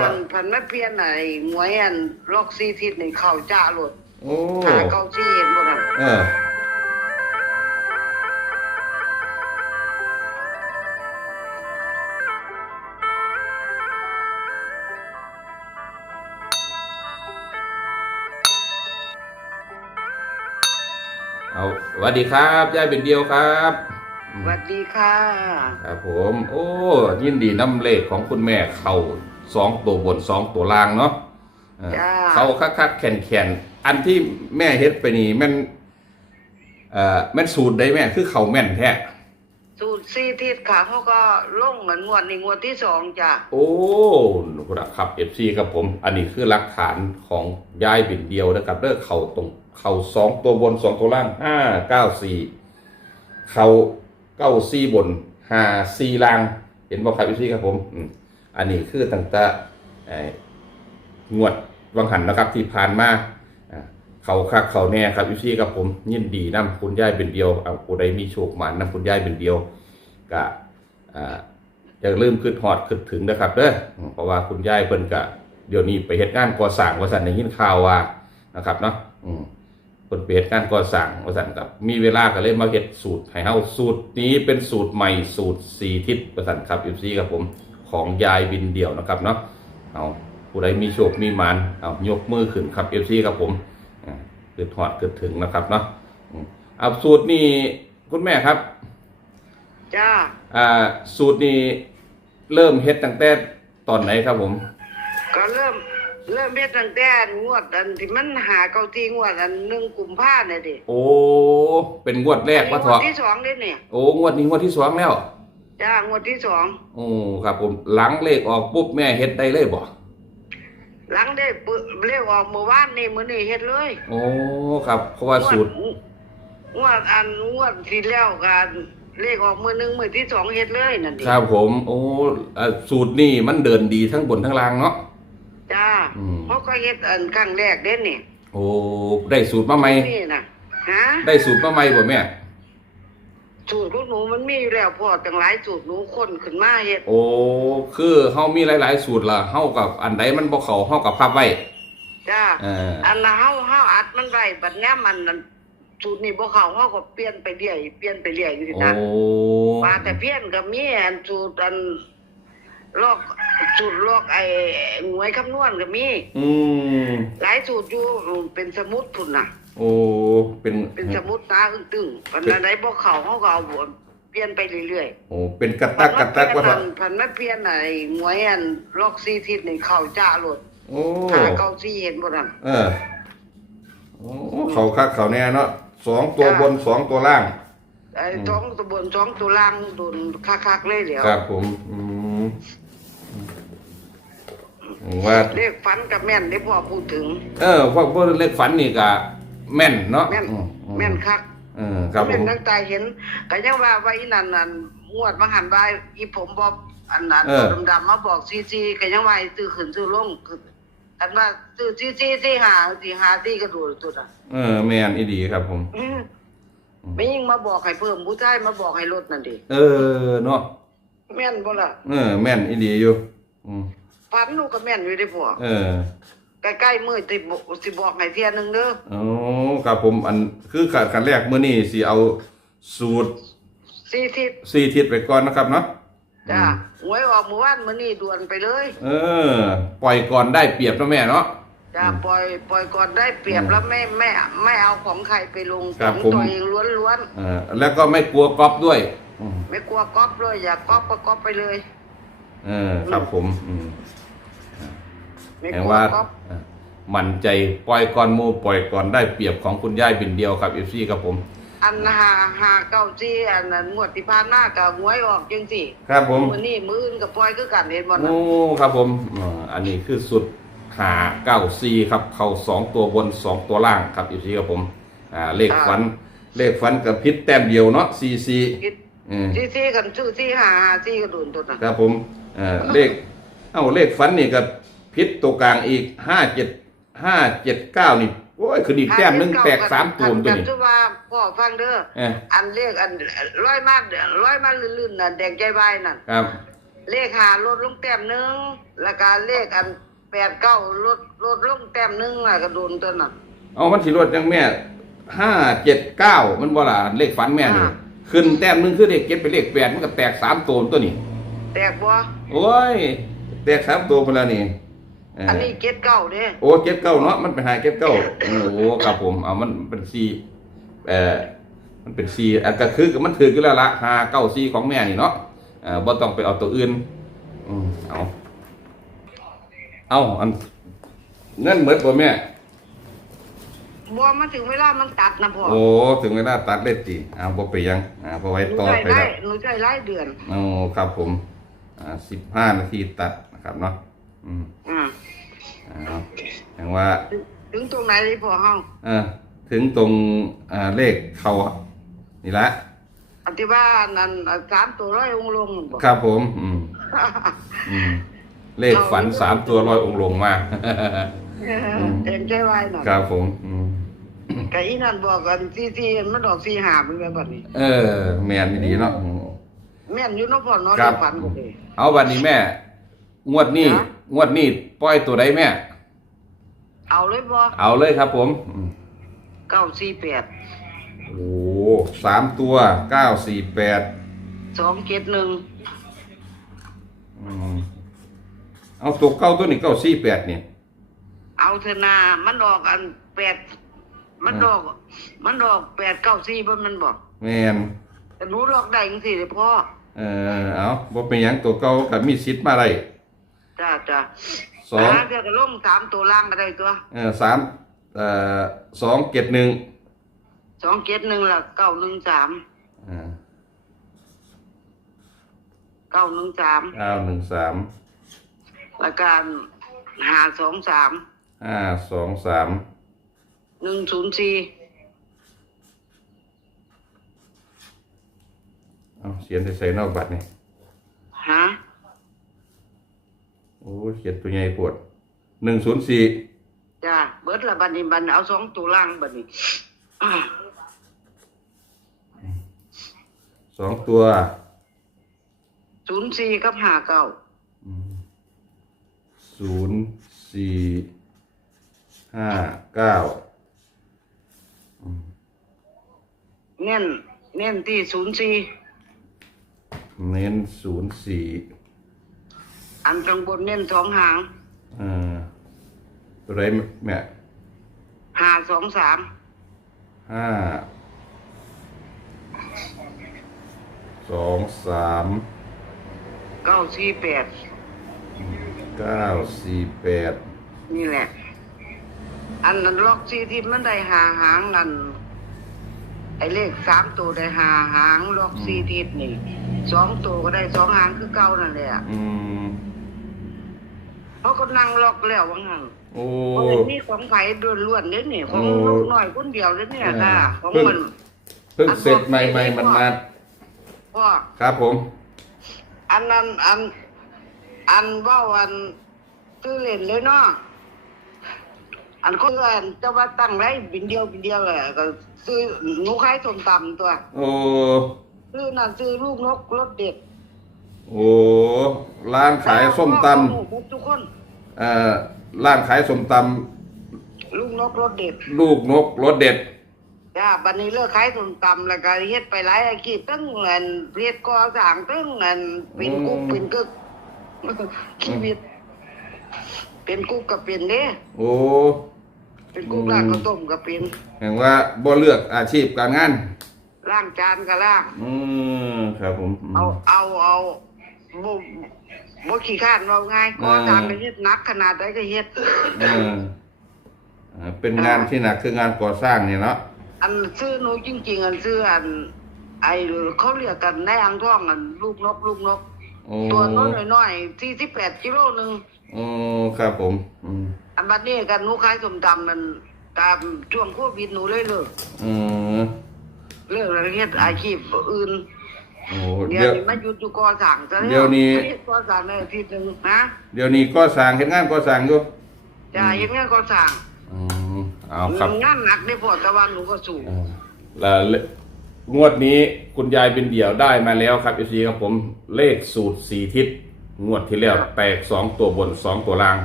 พ่อพันพันไม่เปลี่ยนไหนหวยอันล็อกซีทิศในเข่าจ้าหลดโอ้หาเก้าซี่เห็นบ่นั่นเออเอาสวัสดีครับยายเป็นเดียวครับสวัสดีค่ะ ครับผม โอ้ ยินดีน้ำเลขของคุณแม่เข้า สองตัวบนสองตัวล่างเนาะเออจ้า เขาคักคักๆแข็งแข็งๆอันที่แม่เฮ็ดไปนี่แม่นเอ่อแม่นสูตรได้แม่คือเขาแม่นแท้สูตรซีทิศค่ะเขาก็ลงเหมือนงวดในงวดที่สองจ้ะโอ้ครับ FC ครับผม อันนี้คือหลักฐานของยายบินเดียวนะครับเด้อเขาตรงเขาสองตัวบนสองตัวล่างห้าเก้าสี่เขาเก้าสี่บนห้าสี่ล่าง เห็นบ่ครับ FC ครับผมอืม อันนี้คือตั้งแต่งวดวังหันนะครับที่ผ่านมาเขาคักเขาแน่ครับ FC ครับผมยินดีนํคุณยายเป็นเดียวเอาผู้ใดมีโชคหมานนํคุณยายเป็นเดียวกะอย่าลืมขึ้นหอดขึ้นถึงนะครับเด้อเพราะว่าคุณยายเพิ่นกะเดี๋ยวนี้ไปเฮ็ดงานก่อสร้างว่าซั่นยินข่าวว่านะครับเนาะเพิ่นไปเฮ็ดงานก่อสร้างว่าซั่นกับมีเวลาก็เลยมาเฮ็ดสูตรให้เฮาสูตรนี้เป็นสูตรใหม่สูตรสี่ทิศว่าซั่นครับ FC ครับผม ของยายบินเดี่ยวนะครับเนาะเอาผู้ใดมีโชคมีหมานเอายกมือขึ้นครับ FC ครับผมอ่าขึ้นหอดขึ้นถึงนะครับเนาะอืมเอาสูตรนี้คุณแม่ครับ จ้า อ่า สูตรนี้เริ่มเฮ็ดตั้งแต่ตอนไหนครับผม ก็เริ่มเริ่มเฮ็ดตั้งแต่งวดอันที่มันหาเก้าที่งวดอันหนึ่งกุมภาเนี่ยดิโอ้เป็นงวดแรกว่างเถวดอะที่สองเด้เนี่ยโอ้งวดนี้งวดที่สองแล้ว จ้างวดที่สองโอ้ครับผมหลังเลขออกปุ๊บแม่เฮ็ดได้เลยบ่หลังได้ปึเรียกออกเมื่อวานนี่มื้อนี้เฮ็ดเลยโอ้ครับ เพราะว่าสูตรงวดอันงวดที่แล้วกันเลขออกมือหนึ่งมือที่สองเฮ็ดเลยนั่นดิครับผม โอ้อ่าสูตรนี่มันเดินดีทั้งบนทั้งล่างเนาะจ้าอืมเพราะก็เฮ็ดอันครั้งแรกเด้นี่โอ้ได้สูตรมาใหม่นี่นะฮะได้สูตรมาใหม่บ่แม่ สูตรของหนูมันมีอยู่แล้วพอตั้งหลายสูตรหนูคนขึ้นมาเฮ็ดโอ้คือเฮามีหลาย ๆ สูตรล่ะเฮากับอันใดมันบ่เข้าเฮากับพับไว้จ้าเอออันละเฮาเฮาอัดมันไว้บัดเนี้ยมันนั่นสูตรนี้บ่เข้าเฮาก็เปลี่ยนไปเรื่อยเปลี่ยนไปเรื่อยอยู่ที่โอ้นั่นว่าแต่เพี้ยนก็มีอันสูตรอันลอก สูตรลอกไอ้หวยคำนวณก็มีอืมหลายสูตรอยู่เป็นสมุดพุ่นน่ะ โอ้เป็นเป็นสมุดตาอึ้งตึงวันนั้นได้บอกเขาเขาก็เอาบนเปลี่ยนไปเรื่อยโอ้เป็นกระๆตักกระตักว่าพัเถอะนพันไม่เปลี่ยนไหนหวยอันล็อกซีทิศในเข่าจ้าหลดโอ้หาเก้าซีเห็นบ่นั่น เออโอ้เขาคักเขาแน่เนาะสองตัวบนสองตัวล่าง ไอ้สองตัวบนสองตัวล่างโดนคักๆเลยเดี๋ยว ครับผม อืม ว่าเลขฝันกับแม่นได้พ่อพูดถึง เออพวกพวกเล็กฝันนี่ก็แม่นเนาะแม่นอือืแม่นคักเออครับผแม่นมตั้งใจเห็นก็ยังว่าว่าอีนั่นนั่นงวดมาหันบายอีผมบอกอันนั้นเออดำๆมาบอกซีซีก็ยังว่าให้ซื้อขึ้นซื้อลงคืออันว่าซื้อซีซีซีหาสิหาที่กระโดดสุดอะเออแม่นอีดีครับผมอืมไม่ยิ่งมาบอกให้เพิ่มผู้ชายมาบอกให้ลดนั่นดิเออเนาะแม่นบ่ล่ะเออแม่นอีดีอยู่อืม ฟันหนูก็แม่นอยู่ได้พวกเออใกล้ๆมื้อสิบอกสิบอกให้เที่ยหนึงเด้อโอ้ครับผมอันคือขาดกันแรกมื้อนี้สิเอาสูตรสี่ทิศสี่ทิศไปก่อนนะครับเนาะจ้าหวยออกมื้อวานมื้อนี้ด่วนไปเลยเออ ปล่อยก่อนได้เปรียบนะแม่เนาะ จ้าปล่อยปล่อยก่อนได้เปรียบอืมแล้วไม่ไม่ไม่เอาของใครไปลงครัขบองผม ตัวเองล้วนเออแล้วก็ไม่กลัวก๊อปด้วยอืมๆไม่กลัวก๊อปเลยอยากก๊อปก็ก๊อปไปเลย เออครับผมอืมไม่ แปลกลัวว่าก๊อปเอ่อมั่นใจปล่อยก่อนหมูปล่อยก่อนได้เปรียบของคุณยายบินเดียวครับเอฟซีครับผม อันหาหาเก้าจี้อันนั้นงวดที่ผ่านมาก็หวยออกจังซี่ครับผมมื้อนี้มื้ออื่นก็ปล่อยคือกันเห็นบ่น่ะโอ้ครับผมอ่าอันนี้คือสุดหาเก้าซีครับเข้าสองตัวบนสองตัวล่างครับเอฟซีครับผมอ่าเลขฟันเลขฟันกับพิษแต้มเดียวเนาะซีซีคิดอืมซี่ซี่กันชื่อซี่หาหาซี่ก็โดนตัวน่ะครับผมเอ่อเลขเอ้าเลขฟันนี่กับ พิษตัวกลางอีกห้าเจ็ดห้าเจ็ดเก้านี่โอ้ยคือดีแต้มหนึงแตกสามตัวตัวกันนี้ชื่อว่าพ่อฟังเด้อเอออันเลขอันร้อยมาร้อยมาลื่นๆน่ะแดงใจใบายนั่นครับ เลขหาลดลงแต้มหนึ่งแล้วก็เลขอันแปดเก้าลดลดลงแต้มหนึ่งอะก็โดนตัวน่ะเอามันสิรวดจังแม่ห้าเจ็ดเก้ามันบ่ล่ะเลขฝันแม่นี่อ่าขึ้นแต้มหนึงคือเลขเก็บเป็นเลขแปดมันก็แตกสามตัวตัวนี้ แตกบ่โอ้ยแตกสามตัวไปแล้วนี่เอันนี้เจ็ดเก้าเด้โอ้เก็บเก้าเนาะมันเป็นหาเก็บเก้าโอ้โหครับผมเอามันเป็นซีเอ่อมันเป็นซีอะก็คือมันถือกันแล้วละหาเก้าซีของแม่นี่เนาะเอ่าบ่ต้องไปเอาตัวอื่นอืมเอาเอาอันเงินเหมือนบ่แม่บ่มาถึงเวลามันตัดนะพ่อโอ้ถึงเวลาตัดเล็ดจีอ่าบ่ไปยังอ่าพอไว้หนูต่อได้ไปได้แล้วหนูได้รายเดือน โอ้ครับผมอ่าสิบห้านาทีตัดนะครับเนาะอืมอ่า เอาอย่างว่า ถึงถึงตรงไหนเลยพ่อเฮาเออถึงตรงอ่าเลขเขานี่ละอธิว่านั่นอะสามตัวร้อยองค์ลงบ่ครับผม อืมอืมเลขฝันสามตัวลอยองค์ลงมาอืมเอ็นใจไว้น่ะครับผม อืมกะอีนั่นบอกกันซีซีมันดอกซีหาเป็นแบบนี้ เออ แมนดีเนาะอืมแม่นอยู่เนาะพ่อเนาะครับในฝันก็ดีเอาวันนี้แม่ งวดนี้ฮะ งวดนี้ปล่อยตัวใดแม่ เอาเลยบ่เอาเลยครับผมอืมเก้าสี่แปดโอ้สามตัวเก้าสี่แปดสองเจ็ดหนึ่งอืมเอาตัวเก้าตัวนี้เก้าสี่แปดเนี่ย เอาเถอะนามันดอกอันแปดมันดอก มันดอกแปดเก้าสี่บ่มันบอกแมนแต่หนูดอกได้จังซี่เลยพ่อเออเอาบ่เป็นหยังตัวเก่ากับมีสิทธิ์มาได้ จ้าจ้าสองหาเดี๋ยวก็ลงสามตัวล่างก็ได้ตัว เออสามเอ่อสองเจ็ดหนึ่งสองเจ็ดหนึ่งละเก้าหนึ่งสามอ่าเก้าหนึ่งสามเก้าหนึ่งสามละการหาสองสามห้าสองสามหนึ่งศูนย์สี่เอาเขียนใส่ๆนอกบัตรนี่ ฮะ โอ้ย เขียนตัวใหญ่ปวดหนึ่งศูนย์สี่จ้าเบิดละบัดนี้บัดนี้เอาสองตัวล่างบัดนี้อ่าสองตัวศูนย์สี่กับหาเก้าศูนย์สี่ห้าเก้าเน้นเน้นที่ศูนย์สี่เน้นศูนย์สี่ อันข้างบนเน้นสองหางเอ่อตัวใดแม่หาสองสามห้าสองสามเก้าสี่แปดเก้าสี่แปดนี่แหละ อันนั้นล็อกสี่ที่มันได้หาหางอันไอเลขสามตัวได้หาหางล็อกสี่ทิศนี่สองตัวก็ได้สองหางคือเก่านั่นแหละอืม เขาก็นั่งล็อกแล้วว่างั้นโอ้เพราะมันมีของไผ่ล้วนๆเด้นี่ของโอ้ลูกน้อยคนเดียวเด้เนี่ยค่ะของเพิ่งมันเพิ่งเสร็จใหม่ๆมันมาพ่อครับผม อันนั้นอัน อันเว่าอันซื้อเล่นเลยเนาะอันคนอันจะว่าตั้งไรบินเดียวบินเดียวเลยก็ซื้อหนูขายส้มตำตัว โอ้ซื้อนั่นซื้อลูกนกรสเด็ด โอ้ร้านขายส้มตพ่อพ่อทุกคนำเอ่อร้านขายส้มตลูกนกรสเด็ดำลูกนกรสเด็ดจ้าบัดนี้เลิกขายส้มตำแล้วก็เฮ็ดไปหลายอาชีพตั้งเงินเฮ็ดก่อสร้างตั้งเงินเป็นกุ๊กเป็นกึกชีวิตเป็นกุ๊กก็เป็นเด้โอ้เป็นกุ๊กล้างข้าวต้มก็เป็นแห่งว่าบ่เลือกอาชีพการงานล้างจานก็ล้างอืมครับผมมเอาเอาเอา บ่บ่ขี้ข้านเราง่ายก่อสร้างก็เฮ็ดหนักขนาดใดก็เฮ็ด เอออ่าเป็นงานที่หนักคืองานก่อสร้างเนี่ยเนาะอันซื้อหนูจริง ๆ อันซื้ออัน ไอเขาเรียกกันในอ่างทองอันลูกนกลูกนก โอ้ตัวน้อยน้อยๆ48กิโลหนึงโอ้ครับผม อืมอันบัดนี้กันหนูขายส้มตำมันตามช่วงโควิดหนูเลยเลิกอืมเลิกแล้วเฮ็ดอาชีพอื่น โอ้เดี๋ยเดี๋วยวนี้มาหยุดอยู่ก่อสร้างซะแล้วเดี๋ยวนี้เฮ็ดก่อสร้างในอาทิตย์หนึงนะเดี๋ยวนี้ก็สร้างเห็นงานก็สร้างอยู่จ้าเฮ็ดงานก่อสร้างอืมเอาครับงานหนักได้พอแต่ว่าหนูก็สู้อ่าแล้วเลงวดนี้คุณยายเป็นเดี่ยวได้มาแล้วครับเอซีครับผมเลขสูตรสี่ทิศงวดที่แล้วแตกสองตัวบนสองตัวล่าง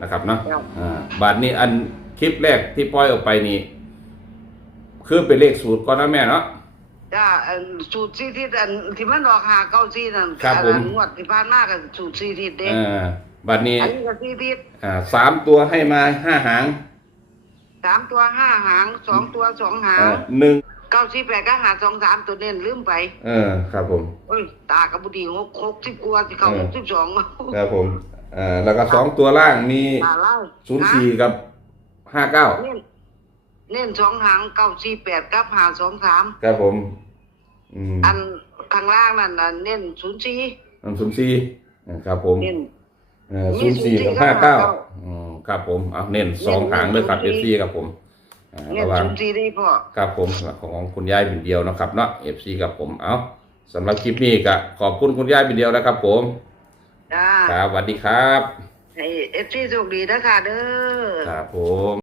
นะครับเนาะครับ อ่าบาทนี้อันคลิปแรกที่ปล่อยออกไปนี่ คือเป็นเลขสูตรก่อนนะแม่เนาะ จ้าอันสูตรซีทิศอันที่มันดอกหาเก้าซีนั่นครับผม อันงวดที่ผ่านมากับสูตรซีทิศเด้เออบัดนี้อันนี้ก็ซีทิศอ่าสามตัวให้มาห้าหางสามตัวห้าหางสองตัวสองหางอ่าหนึ่งเก้าสี่แปดก็หาสองสามตัวเน้นลืมไปเออครับผม โอ้ยตากระบุดีหกหกสิบกว่าที่เขาเออหกสิบสองครับผมอ่าแล้วก็สองตัวล่างมีตาเล่าศูนย์สี่กับห้าเก้า เน้น เน้นสองหางเก้าสี่แปดกับหาสองสามครับผม อืมอันข้างล่างนั่นน่ะเน้นศูนย์สี่อันศูนย์สี่อ่าครับผมเน้นศูนย์สี่กับห้าเก้า54อืมครับผมเอาเน้นสองหางด้วยครับเอฟซีครับผมอ่าเน้นระหว่าง ศูนย์สี่ได้พ่อ ครับผมของคุณยายเป็นเดียวนะครับเนาะเอฟซีครับผมเอาสำหรับคลิปนี้ก็ขอบคุณคุณยายเป็นเดียวนะครับผมจ้าครับสวัสดีครับ ให้เอฟซีโชคดีนะค่ะเด้อ ครับผม